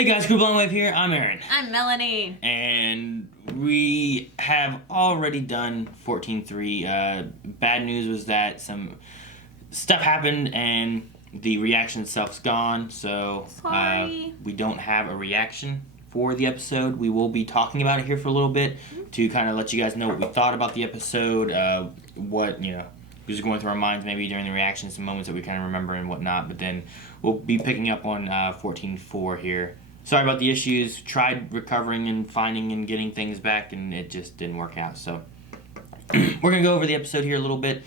Hey guys, Group Long Wave here. I'm Aaron. I'm Melanie. And we have already done 14.3. Bad news was that some stuff happened and the reaction itself's gone. So we don't have a reaction for the episode. We will be talking about it here for a little bit to kind of let you guys know what we thought about the episode, what, just going through our minds maybe during the reaction, some moments that we kind of remember and whatnot. But then we'll be picking up on 14.4 here. Sorry about the issues. Tried recovering and finding and getting things back, and it just didn't work out. So we're going to go over the episode here a little bit.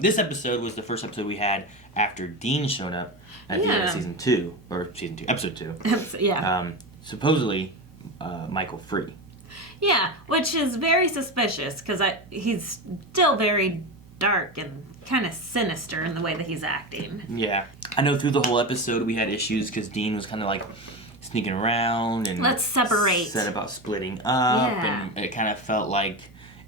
This episode was the first episode we had after Dean showed up at the end of episode 2. Yeah. Supposedly, Michael free. Yeah, which is very suspicious because he's still very dark and kind of sinister in the way that he's acting. Yeah. I know through the whole episode we had issues because Dean was kind of like sneaking around and let's separate. Said about splitting up, Yeah. And it kind of felt like,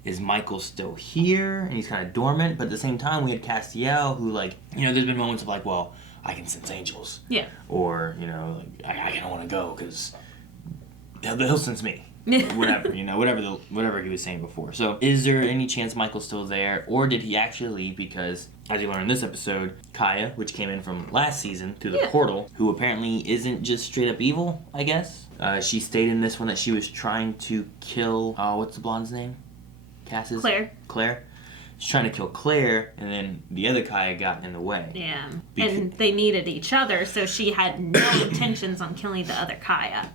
is Michael still here? And he's kind of dormant, but at the same time we had Castiel who, like, there's been moments of like, well, I can sense angels. Yeah. Or, like, I don't want to go because he'll sense me. Whatever, whatever he was saying before. So, is there any chance Michael's still there, or did he actually leave? Because, as you learn in this episode, Kaya, which came in from last season through the portal, who apparently isn't just straight up evil, I guess. She stated in this one that she was trying to kill, what's the blonde's name? Cass's? Claire. She's trying to kill Claire, and then the other Kaya got in the way. Yeah. And they needed each other, so she had no intentions on killing the other Kaya.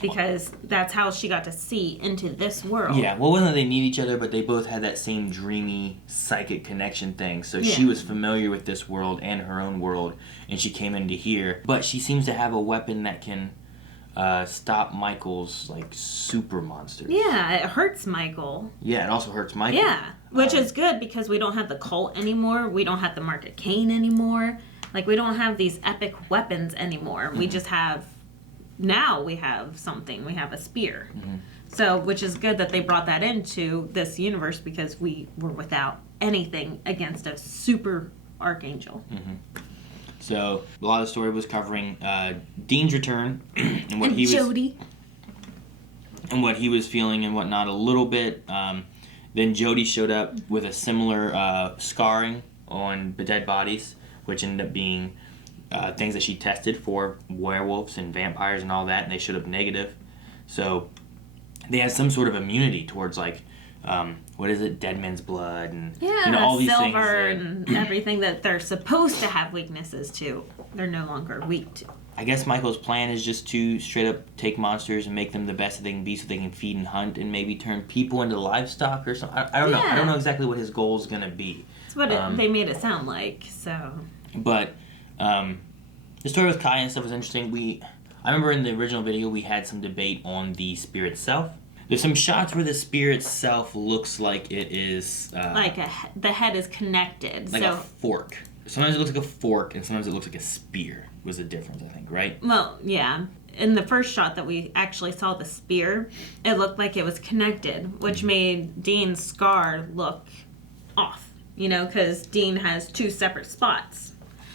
Because that's how she got to see into this world. Yeah, well, wasn't they need each other, but they both had that same dreamy psychic connection thing. So she was familiar with this world and her own world, and she came into here. But she seems to have a weapon that can stop Michael's, like, super monsters. Yeah, it hurts Michael. Yeah, it also hurts Michael. Yeah, which is good because we don't have the cult anymore. We don't have the Mark of Cain anymore. Like, we don't have these epic weapons anymore. We just have... Now we have something. We have a spear. Mm-hmm. So, which is good that they brought that into this universe because we were without anything against a super archangel. Mm-hmm. So, a lot of the story was covering Dean's return and what Jody. And what he was feeling and whatnot a little bit. Then Jody showed up with a similar scarring on the dead bodies, which ended up being... things that she tested for werewolves and vampires and all that, and they showed up negative. So they had some sort of immunity towards, like, what is it, dead man's blood and all these silver things. And everything that they're supposed to have weaknesses to, they're no longer weak to. I guess Michael's plan is just to straight up take monsters and make them the best that they can be so they can feed and hunt and maybe turn people into livestock or something. I don't know. I don't know exactly what his goal is going to be. That's what they made it sound like, so... But... the story with Kai and stuff was interesting. I remember in the original video we had some debate on the spear itself. There's some shots where the spear itself looks like it is... the head is connected. Like a fork. Sometimes it looks like a fork and sometimes it looks like a spear was the difference, I think, right? Well, yeah. In the first shot that we actually saw the spear, it looked like it was connected, which made Dean's scar look off. Because Dean has 2 separate spots.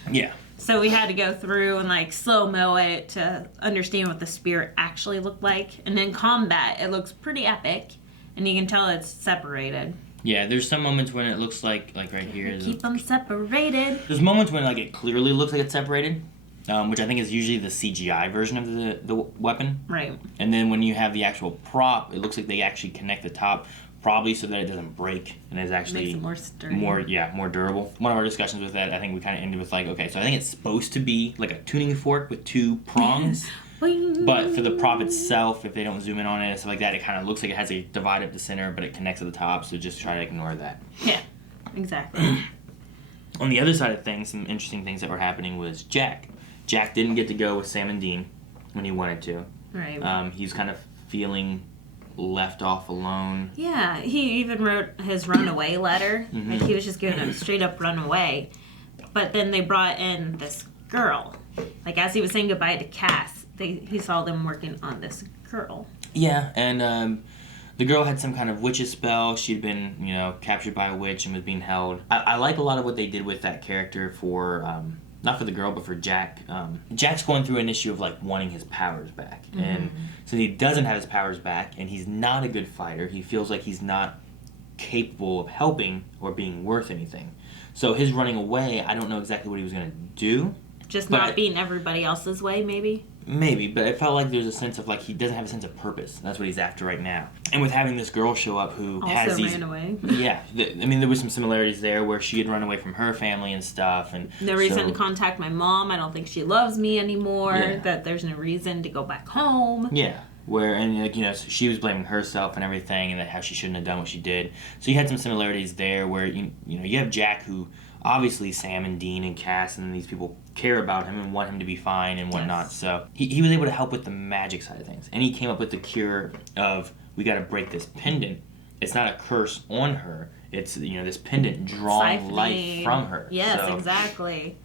Yeah. So we had to go through and, like, slow-mo it to understand what the spear actually looked like. And in combat, it looks pretty epic, and you can tell it's separated. Yeah, there's some moments when it looks like right here. Keep them separated. There's moments when, like, it clearly looks like it's separated, which I think is usually the CGI version of the weapon. Right. And then when you have the actual prop, it looks like they actually connect the top, probably so that it doesn't break and is actually makes it more sturdy. More durable. One of our discussions with that, I think we kind of ended with like, okay, so I think it's supposed to be like a tuning fork with 2 prongs, but for the prop itself, if they don't zoom in on it and stuff like that, it kind of looks like it has a divide up the center, but it connects at the top, so just try to ignore that. Yeah, exactly. On the other side of things, some interesting things that were happening was Jack. Jack didn't get to go with Sam and Dean when he wanted to. Right. He was kind of feeling left off alone. Yeah, he even wrote his runaway letter. Mm-hmm. Like, he was just giving him straight up runaway. But then they brought in this girl. Like, as he was saying goodbye to Cass, he saw them working on this girl. Yeah, and the girl had some kind of witch's spell. She'd been, captured by a witch and was being held. I like a lot of what they did with that character for not for the girl, but for Jack. Jack's going through an issue of like wanting his powers back, and since he doesn't have his powers back, and he's not a good fighter, he feels like he's not capable of helping or being worth anything. So his running away, I don't know exactly what he was gonna do. Just not being everybody else's way, maybe? Maybe, but I felt like there's a sense of like he doesn't have a sense of purpose. That's what he's after right now. And with having this girl show up who has these... ran away. Yeah. I mean, there was some similarities there where she had run away from her family and stuff. And no reason to contact my mom. I don't think she loves me anymore. Yeah. That there's no reason to go back home. Yeah. Where, and like, you know, she was blaming herself and everything, and that how she shouldn't have done what she did. So you had some similarities there where, you know, you have Jack who... Obviously, Sam and Dean and Cass and these people care about him and want him to be fine and whatnot. Yes. So he was able to help with the magic side of things. And he came up with the cure of, we got to break this pendant. It's not a curse on her. It's, you know, this pendant drawing life from her. Yes, so, exactly.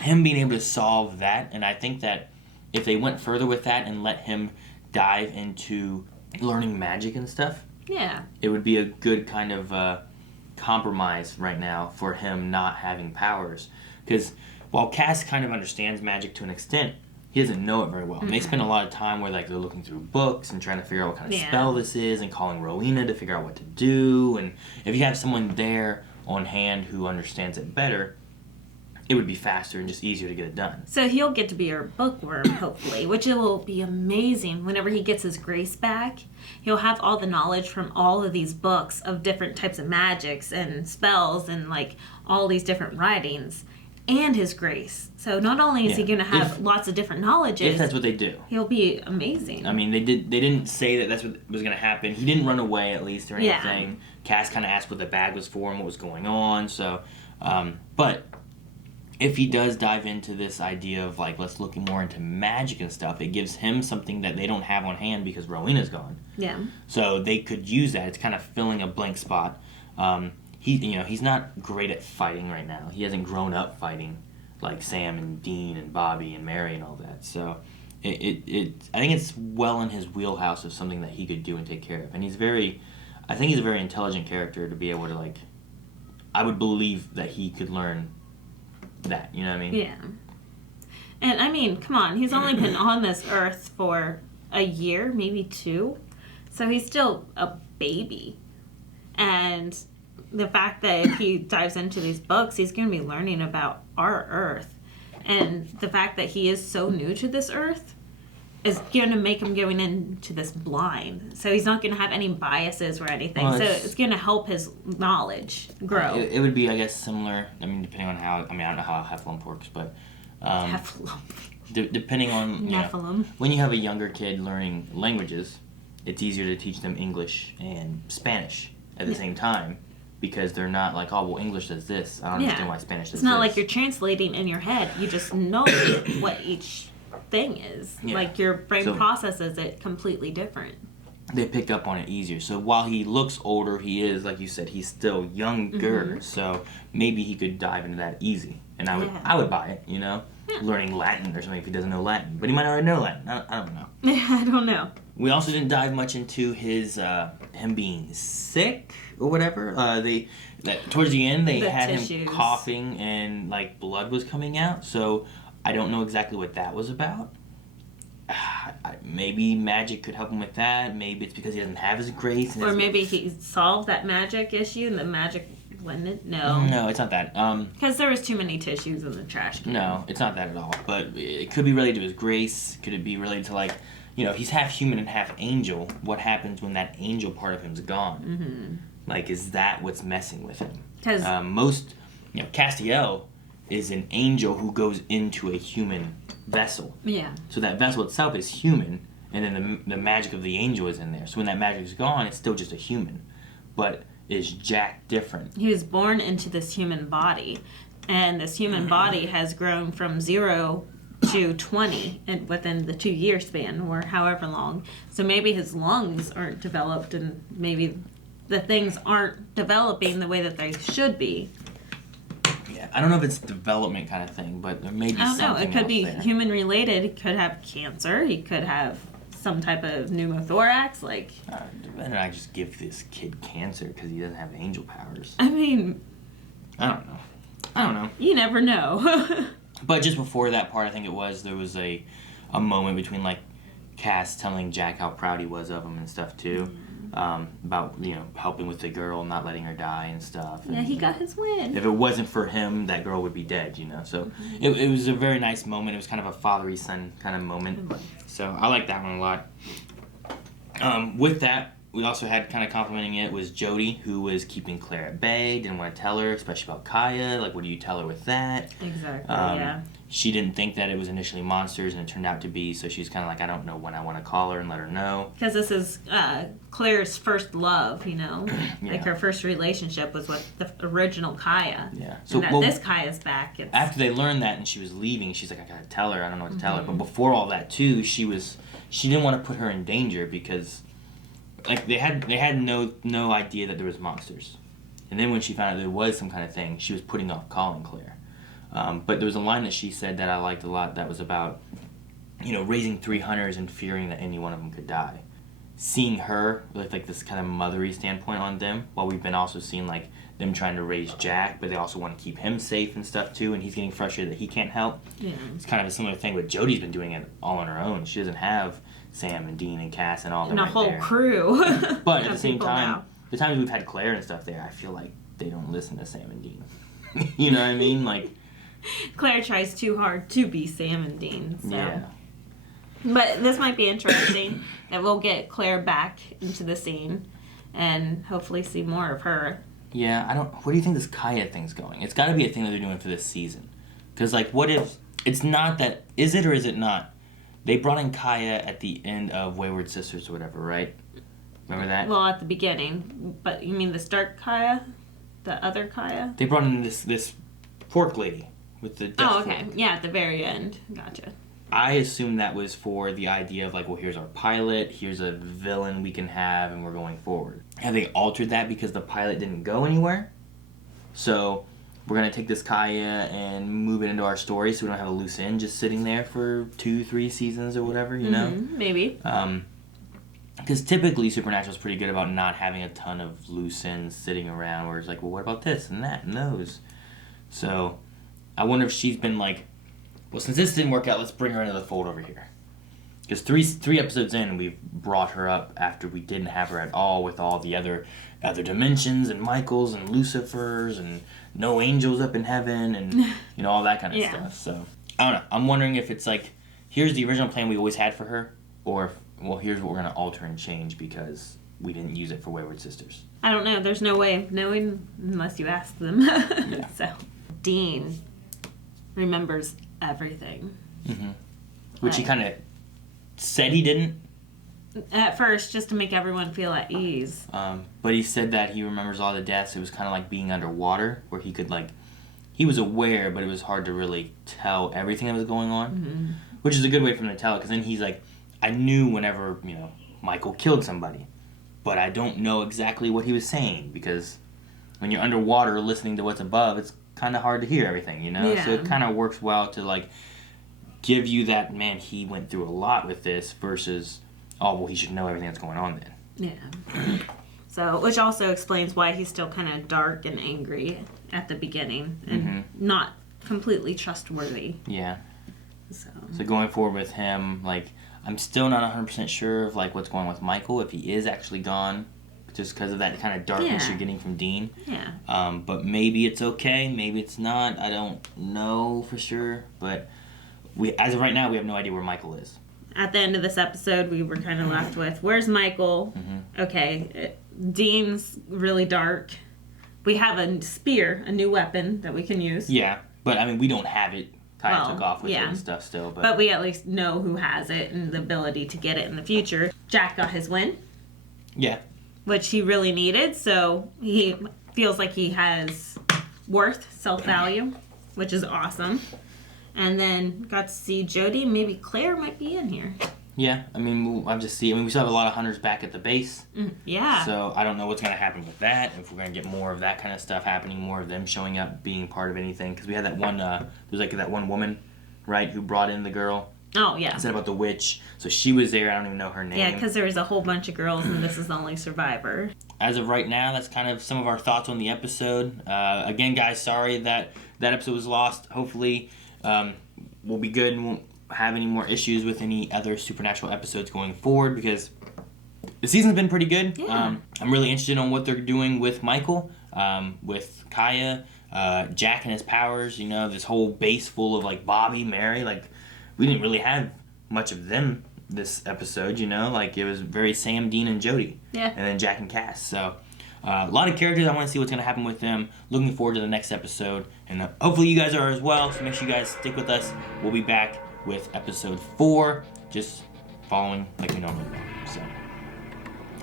Him being able to solve that, and I think that if they went further with that and let him dive into learning magic and stuff, yeah, it would be a good kind of... compromise right now for him not having powers, because while Cass kind of understands magic to an extent, he doesn't know it very well. And they spend a lot of time where like they're looking through books and trying to figure out what kind of spell this is and calling Rowena to figure out what to do. And if you have someone there on hand who understands it better, it would be faster and just easier to get it done. So he'll get to be our bookworm, hopefully, which will be amazing. Whenever he gets his grace back, he'll have all the knowledge from all of these books of different types of magics and spells and, like, all these different writings and his grace. So not only is he going to have lots of different knowledges... If that's what they do. He'll be amazing. I mean, they didn't say that that's what was going to happen. He didn't run away, at least, or anything. Yeah. Cass kind of asked what the bag was for and what was going on, so... but... If he does dive into this idea of, like, let's look more into magic and stuff, it gives him something that they don't have on hand because Rowena's gone. Yeah. So they could use that. It's kind of filling a blank spot. He's not great at fighting right now. He hasn't grown up fighting like Sam and Dean and Bobby and Mary and all that. So I think it's well in his wheelhouse of something that he could do and take care of. And I think he's a very intelligent character to be able to, like, I would believe that he could learn that, you know what I mean? Yeah. And I mean, come on, he's only been on this earth for a year, maybe 2. So he's still a baby. And the fact that if he dives into these books, he's going to be learning about our earth. And the fact that he is so new to this earth is going to make him going into this blind. So he's not going to have any biases or anything. Well, so it's going to help his knowledge grow. It would be, I guess, similar. I mean, depending on how... I mean, I don't know how Heffalump works, but... depending on... You know, when you have a younger kid learning languages, it's easier to teach them English and Spanish at the same time. Because they're not like, oh, well, English does this. I don't understand why Spanish does this. It's not like you're translating in your head. You just know what each... thing is like your brain processes it completely different. They pick up on it easier. So while he looks older, he is, like you said, he's still younger. So maybe he could dive into that easy, and I would buy it. You know, learning Latin or something if he doesn't know Latin, but he might already know Latin. I don't know. I don't know. We also didn't dive much into his him being sick or whatever. Towards the end they had him coughing and like blood was coming out. So. I don't know exactly what that was about. Maybe magic could help him with that. Maybe it's because he doesn't have his grace. Or maybe he solved that magic issue and the magic went. No, it's not that. Because there was too many tissues in the trash can. No, it's not that at all. But it could be related to his grace. Could it be related to, like, you know, if he's half human and half angel, what happens when that angel part of him's gone? Mm-hmm. Like, is that what's messing with him? Because Castiel is an angel who goes into a human vessel. Yeah. So that vessel itself is human, and then the magic of the angel is in there. So when that magic is gone, it's still just a human. But is Jack different? He was born into this human body, and this human body has grown from 0 to 20 within the 2-year span, or however long. So maybe his lungs aren't developed, and maybe the things aren't developing the way that they should be. I don't know if it's development kind of thing, but there may be something else. It could be there. Human related. He could have cancer. He could have some type of pneumothorax. Like, why don't I just give this kid cancer because he doesn't have angel powers? I mean, I don't know. You never know. But just before that part, I think there was a moment between, like, Cass telling Jack how proud he was of him and stuff, too. About, helping with the girl, not letting her die and stuff. Yeah, and he got his win. if it wasn't for him, that girl would be dead, So it was a very nice moment. It was kind of a father son kind of moment. So I like that one a lot. With that, we also had kind of complimenting it was Jody, who was keeping Claire at bay, didn't want to tell her, especially about Kaya. Like, what do you tell her with that? Exactly, yeah. She didn't think that it was initially monsters, and it turned out to be, so she's kind of like, I don't know when I want to call her and let her know. Because this is Claire's first love, Yeah. Like, her first relationship was with the original Kaya. Yeah. So this Kaya's back. After they learned that and she was leaving, she's like, I gotta tell her, I don't know what to tell her. But before all that, too, she didn't want to put her in danger because, like, they had no idea that there was monsters. And then when she found out there was some kind of thing, she was putting off calling Claire. But there was a line that she said that I liked a lot that was about, raising 3 hunters and fearing that any one of them could die. Seeing her with, like, this kind of mothery standpoint on them, while we've been also seeing, like, them trying to raise Jack, but they also want to keep him safe and stuff, too, and he's getting frustrated that he can't help. Yeah. It's kind of a similar thing, but Jody's been doing it all on her own. She doesn't have Sam and Dean and Cass and all them And a right whole there. crew. But at the same time, now. the times we've had Claire and stuff there, I feel like they don't listen to Sam and Dean. You know what I mean? Like, Claire tries too hard to be Sam and Dean. So. yeah. But this might be interesting that we'll get Claire back into the scene and hopefully see more of her. Yeah, what do you think this Kaya thing's going? It's got to be a thing that they're doing for this season. Because, like, what if, it's not that, is it or is it not? They brought in Kaya at the end of Wayward Sisters or whatever, right? Remember that? Well, at the beginning. But you mean the Stark Kaya? The other Kaya? They brought in this fork lady with the death okay. fork. Yeah, at the very end. Gotcha. I assume that was for the idea of, like, well, here's our pilot, here's a villain we can have, and we're going forward. Have they altered that because the pilot didn't go anywhere? So we're going to take this Kaya and move it into our story so we don't have a loose end just sitting there for 2-3 seasons or whatever, you know? Maybe. Because typically Supernatural's pretty good about not having a ton of loose ends sitting around where it's like, well, what about this and that and those? So I wonder if she's been like, well, since this didn't work out, let's bring her into the fold over here. Because three episodes in, we've brought her up after we didn't have her at all with all the other dimensions and Michaels and Lucifers and no angels up in heaven and all that kind of stuff. So I don't know. I'm wondering if it's like, here's the original plan we always had for her, or if, well, here's what we're going to alter and change because we didn't use it for Wayward Sisters. I don't know. There's no way of knowing unless you ask them. Yeah. So Dean remembers everything. Which he kind of said he didn't. At first, just to make everyone feel at ease. But he said that he remembers all the deaths. It was kind of like being underwater, where he could, like, he was aware, but it was hard to really tell everything that was going on. Which is a good way for him to tell it, because then he's like, I knew whenever, Michael killed somebody, but I don't know exactly what he was saying, because when you're underwater listening to what's above, it's kind of hard to hear everything, Yeah. So it kind of works well to, like, give you that, man, he went through a lot with this, versus, oh, well, he should know everything that's going on then. Yeah. So, which also explains why he's still kind of dark and angry at the beginning and not completely trustworthy. Yeah. So going forward with him, like, I'm still not 100% sure of, like, what's going on with Michael, if he is actually gone, just because of that kind of darkness you're getting from Dean. Yeah. But maybe it's okay, maybe it's not. I don't know for sure, but as of right now, we have no idea where Michael is. At the end of this episode, we were kind of left with, where's Michael? Okay, Dean's really dark. We have a spear, a new weapon that we can use. Yeah, but, I mean, we don't have it. Kaya took off with it and stuff still. But we at least know who has it and the ability to get it in the future. Jack got his win. Yeah. Which he really needed, so he feels like he has worth, self-value, which is awesome. And then got to see Jody. Maybe Claire might be in here. Yeah, I mean, we still have a lot of hunters back at the base. Yeah. So I don't know what's going to happen with that, if we're going to get more of that kind of stuff happening, more of them showing up, being part of anything. Because we had that one, there's like that one woman, right, who brought in the girl. Oh, yeah. Said about the witch. So she was there, I don't even know her name. Yeah, because there was a whole bunch of girls and this is the only survivor. As of right now, that's kind of some of our thoughts on the episode. Again, guys, sorry that episode was lost. Hopefully we'll be good and won't have any more issues with any other Supernatural episodes going forward because the season's been pretty good. Yeah. I'm really interested on what they're doing with Michael, with Kaya, Jack and his powers, you know, this whole base full of like Bobby, Mary, like we didn't really have much of them this episode, you know, like it was very Sam, Dean, and Jody. Yeah. And then Jack and Cass. So a lot of characters. I want to see what's going to happen with them. Looking forward to the next episode. And hopefully you guys are as well. So make sure you guys stick with us. We'll be back with episode 4. Just following like we normally do. So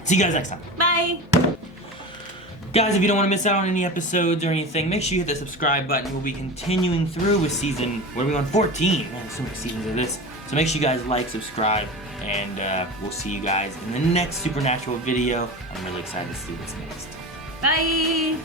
see you guys next time. Bye. Guys, if you don't want to miss out on any episodes or anything, make sure you hit the subscribe button. We'll be continuing through with season, what are we on, 14? Man, so many seasons of this. So make sure you guys like, subscribe, and we'll see you guys in the next Supernatural video. I'm really excited to see what's next. Bye.